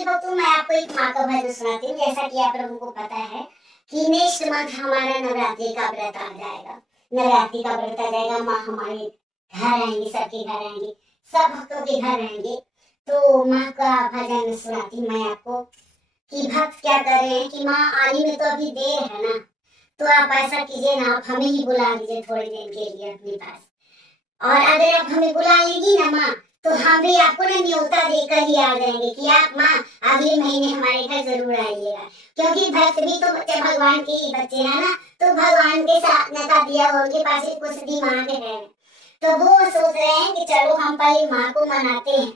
साथी भक्तों, मैं आपको एक माँ का भजन सुनाती हूँ। जैसा कि आप लोगों को पता है कि नेक्स्ट मंथ हमारा नवरात्रि का व्रत आ जाएगा। नवरात्रि का व्रत आ जाएगा, माँ हमारे घर आएंगे, सबके घर आएंगे, सब भक्तों के घर आएंगे। तो माँ का भजन सुनाती हूँ मैं आपको कि भक्त क्या कर रहे हैं कि माँ आने में तो अभी देर है ना, तो आप ऐसा कीजिए ना, आप हमें ही बुला लीजिए थोड़ी देर के लिए अपने पास। और अगर आप हमें बुला लेगी ना माँ, तो हम भी आपको ना न्योता देकर ही आ जाएंगे कि आप माँ अगले महीने हमारे घर जरूर आइएगा। क्योंकि भक्त भी तो भगवान के ही बच्चे हैं ना, तो भगवान के साथ नता दिया हो, उनके पास कुछ दिमाग है, तो वो सोच रहे हैं कि चलो हम पहले माँ को मनाते हैं,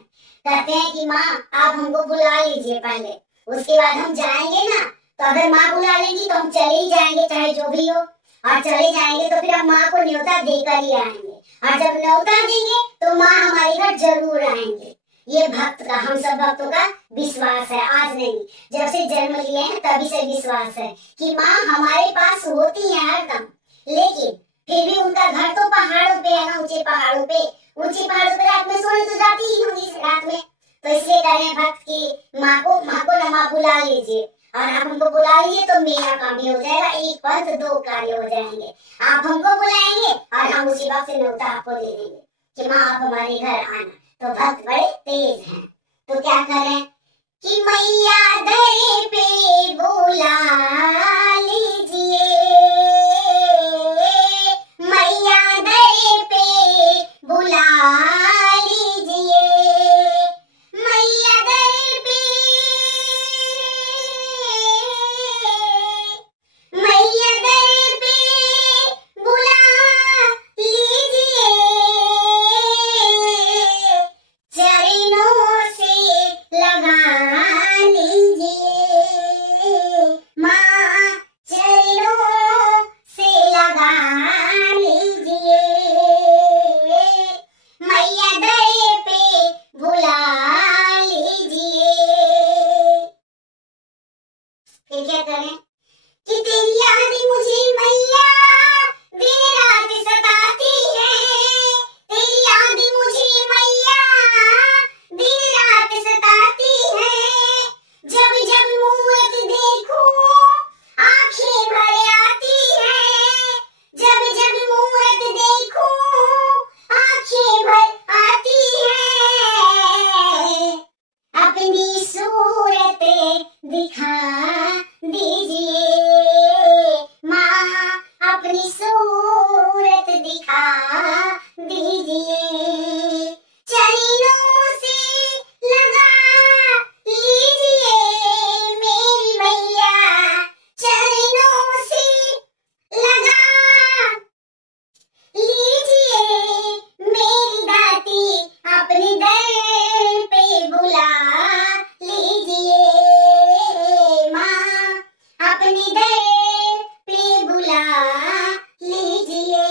कहते हैं कि माँ आप हमको बुला लीजिए पहले, उसके बाद हम जाएंगे ना। तो अगर माँ बुला लेंगी तो हम चले ही जाएंगे, चाहे जो भी हो, और चले जाएंगे तो फिर हम माँ को न्योता देकर ही आएंगे। और जब न्योता देंगे तो माँ हमारे घर जरूर आएंगे। ये भक्त का, हम सब भक्तों का विश्वास है, आज नहीं, जब से जन्म लिए हैं तभी से विश्वास है कि माँ हमारे पास होती है हरदम। लेकिन फिर भी उनका घर तो पहाड़ों पे है ना, ऊंचे पहाड़ों पे, ऊंचे पहाड़ों पे रात में सोने तो जाती ही होंगी रात में। तो इसलिए कह रहे हैं भक्त की माँ को ना माँ बुला लीजिए, और आप हमको बुला लीजिए तो मेरा काम भी हो जाएगा, एक पंथ दो कार्य हो जाएंगे। आप हमको बुलाएंगे और हम उसी वक्त से न्योता आपको दे देंगे कि माँ आप हमारे घर आना। तो भक्त बड़े तेज हैं, तो क्या करें कि मैया दरे पे बुला लीजिए, मैया दरे पे बुला लीजिए, मैया दरे पे, मैया दरे पे बुला लीजिए, चरणों से लगा लीजिए, माँ चरणों से लगा लीजिए, मैया दरे पे बुला लीजिए। फिर क्या करें कि तेरी याद मुझे मैया दिन रात सताती है, तेरी याद मुझे मैया दिन रात सताती है, जब जब मूरत देखूं आंखें भर आती है, जब जब मूरत देखूं आंखें भर आती है, अपनी सूरत दिखा दीजिए, माँ अपनी सूरत दिखा दीजिए, चरणों से लगा लीजिए मेरी मैया, चरणों से लगा लीजिए मेरी दाती, अपने दर पे बुला लीजिए, माँ अपने दर पे बुला लीजिए।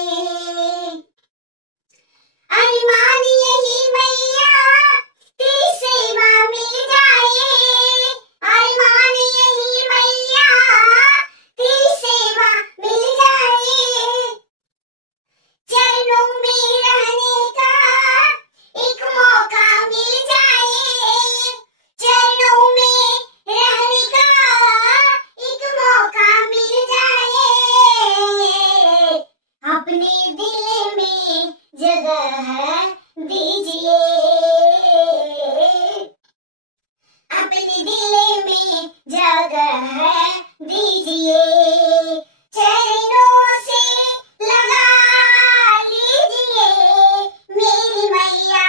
अरमान यही मैया तेरी सेवा मिल जाए, अरमान यही मैया तेरी सेवा मिल जाए, चरणों में रहने का एक मौका मिल जाए, चरणों में रहने का एक मौका मिल जाए, अपने दिल में जगह दीजिए, अपने दिल में जगह दीजिए, चरणों से लगा लीजिए मेरी मैया,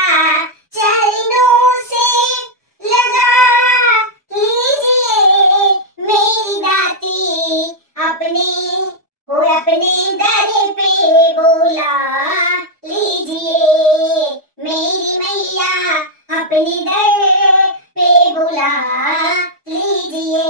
चरणों से लगा लीजिए मेरी दाती, अपने दर पे बुला लीजिए मेरी मैया, अपने दर पे बुला लीजिए।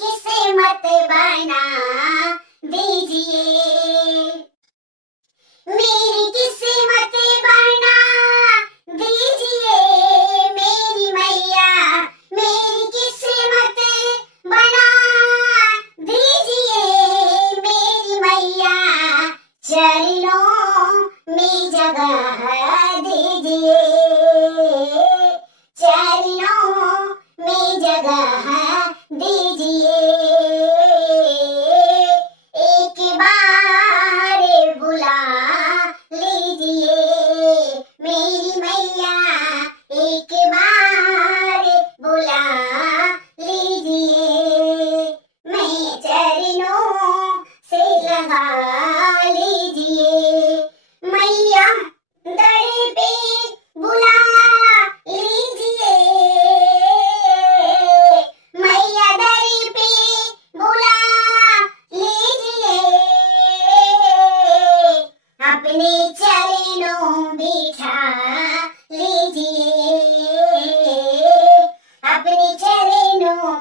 किस्मत बना दीजिए, मेरी किस्मत बना दीजिए, मेरी मैया मेरी किस्मत बना दीजिए, मेरी मैया चरणों में जगह दीजिए, चरणों में जगह दीजिए, एक बार बुला लीजिए, मेरी मैया एक बार बुला लीजिए, मैं चरणों से लगा लीजिए, मैया दर पे बुला लीजिए, मैया दर पे बुला लीजिए, अपने चरणों बिठा लीजिए, अपने चरणों